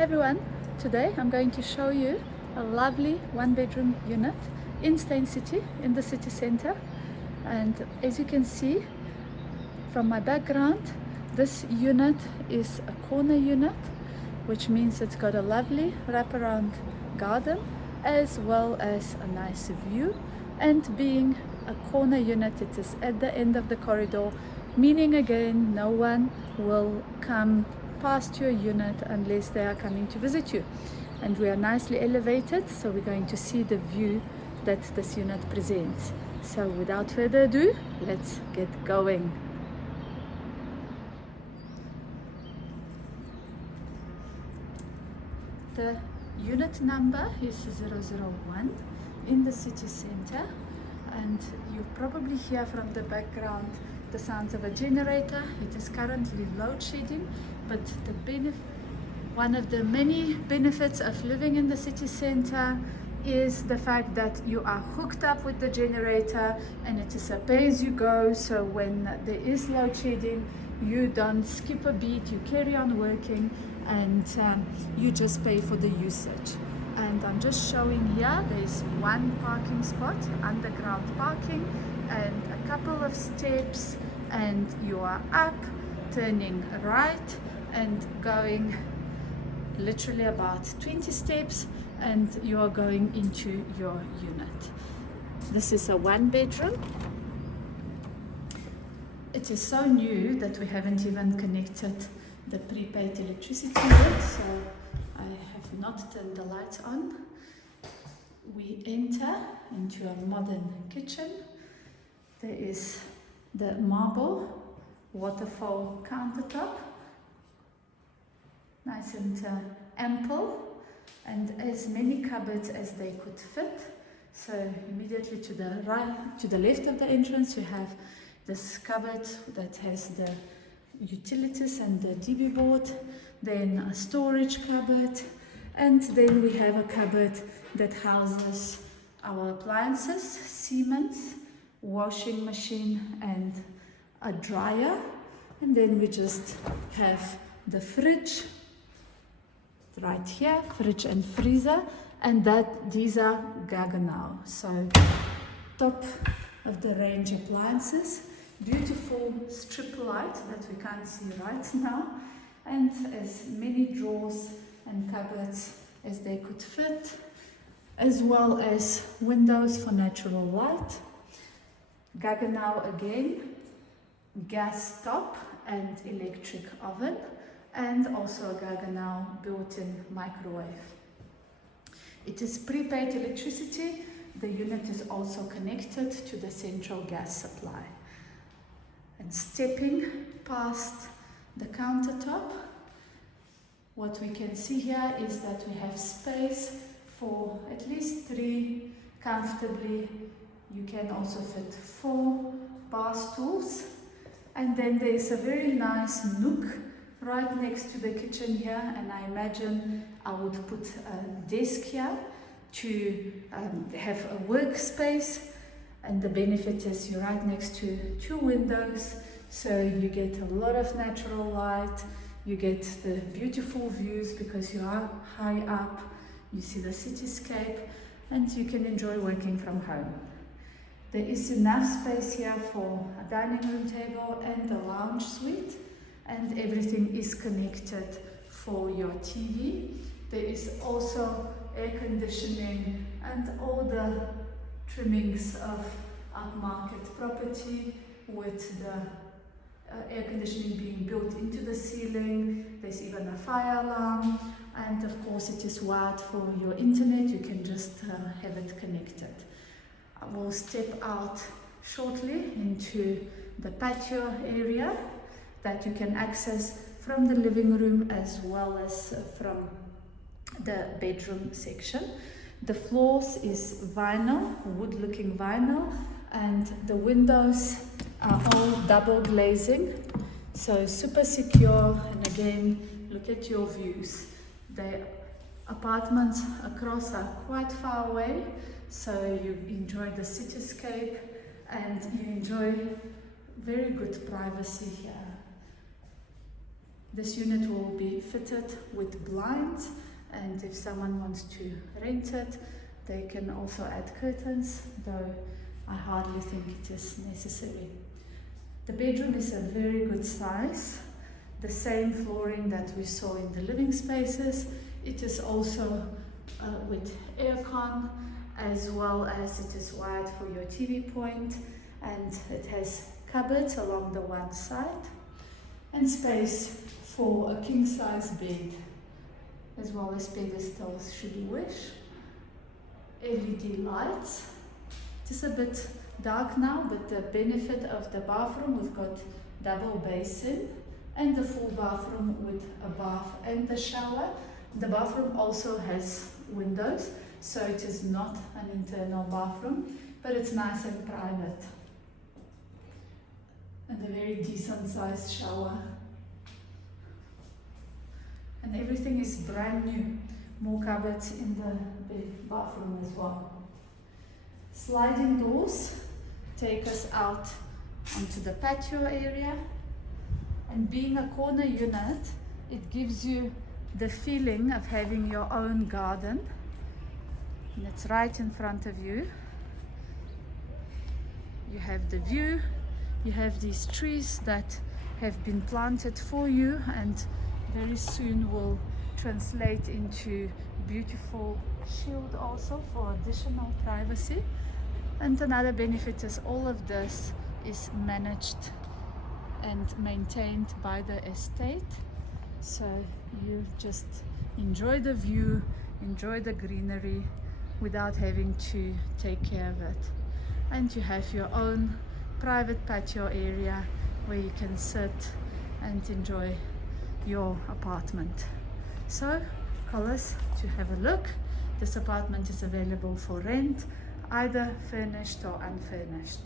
Hi everyone, today I'm going to show you a lovely one-bedroom unit in Steyn City, in the city center. And as you can see from my background, this unit is a corner unit, which means it's got a lovely wraparound garden as well as a nice view. And being a corner unit, it is at the end of the corridor, meaning again no one will come past your unit unless they are coming to visit you. And we are nicely elevated, so we're going to see the view that this unit presents. So without further ado, let's get going. The unit number is 001 in the city center, and you probably hear from the background the sounds of a generator. It is currently load shedding, but one of the many benefits of living in the city center is the fact that you are hooked up with the generator and it is a pay-as-you-go. So when there is load shedding, you don't skip a beat, you carry on working, and you just pay for the usage. And I'm just showing here, there's one parking spot, underground parking, and a couple of steps, and you are up, turning right and going literally about 20 steps, and you are going into your unit. This is a one-bedroom. It is so new that we haven't even connected the prepaid electricity yet, so I have not turned the lights on. We enter into a modern kitchen. There is the marble waterfall countertop, nice and ample, and as many cupboards as they could fit. So immediately to the right, to the left of the entrance, you have this cupboard that has the utilities and the DB board, then a storage cupboard, and then we have a cupboard that houses our appliances, Siemens, washing machine and a dryer. And then we just have the fridge right here, fridge and freezer, and these are Gaggenau, so top of the range appliances. Beautiful strip light that we can't see right now, and as many drawers and cupboards as they could fit, as well as windows for natural light. Gaggenau again, gas top and electric oven, and also a Gaggenau built-in microwave. It is prepaid electricity. The unit is also connected to the central gas supply. And stepping past the countertop, what we can see here is that we have space for at least 3 comfortably. You can also fit 4 bar stools. And then there is a very nice nook right next to the kitchen here, and I imagine I would put a desk here to have a workspace. And the benefit is you're right next to 2 windows, so you get a lot of natural light, you get the beautiful views because you are high up, you see the cityscape, and you can enjoy working from home. There is enough space here for a dining room table and a lounge suite, and everything is connected for your TV. There is also air conditioning and all the trimmings of upmarket property, with the air conditioning being built into the ceiling. There's even a fire alarm, and of course it is wired for your internet. You can just have it connected. I will step out shortly into the patio area that you can access from the living room as well as from the bedroom section. The floors is vinyl, wood-looking vinyl, and the windows are all double glazing, so super secure. And again, look at your views. The apartments across are quite far away, so you enjoy the cityscape and you enjoy very good privacy here. This unit will be fitted with blinds, and if someone wants to rent it, they can also add curtains, though I hardly think it is necessary. The bedroom is a very good size, the same flooring that we saw in the living spaces. It is also with aircon, as well as it is wired for your TV point, and it has cupboards along the one side and space for a king size bed, as well as pedestals should you wish. LED lights. It is a bit dark now, but the benefit of the bathroom, we've got double basin and the full bathroom with a bath and the shower. The bathroom also has windows, so it is not an internal bathroom, but it's nice and private. And a very decent sized shower. And everything is brand new. More cupboards in the bathroom as well. Sliding doors take us out onto the patio area. And being a corner unit, it gives you the feeling of having your own garden. And it's right in front of you. You have the view. You have these trees that have been planted for you, and very soon will translate into beautiful shield also for additional privacy. And another benefit is all of this is managed and maintained by the estate, so you just enjoy the view, enjoy the greenery without having to take care of it. And you have your own private patio area where you can sit and enjoy your apartment. So call us to have a look. This apartment is available for rent, either furnished or unfurnished.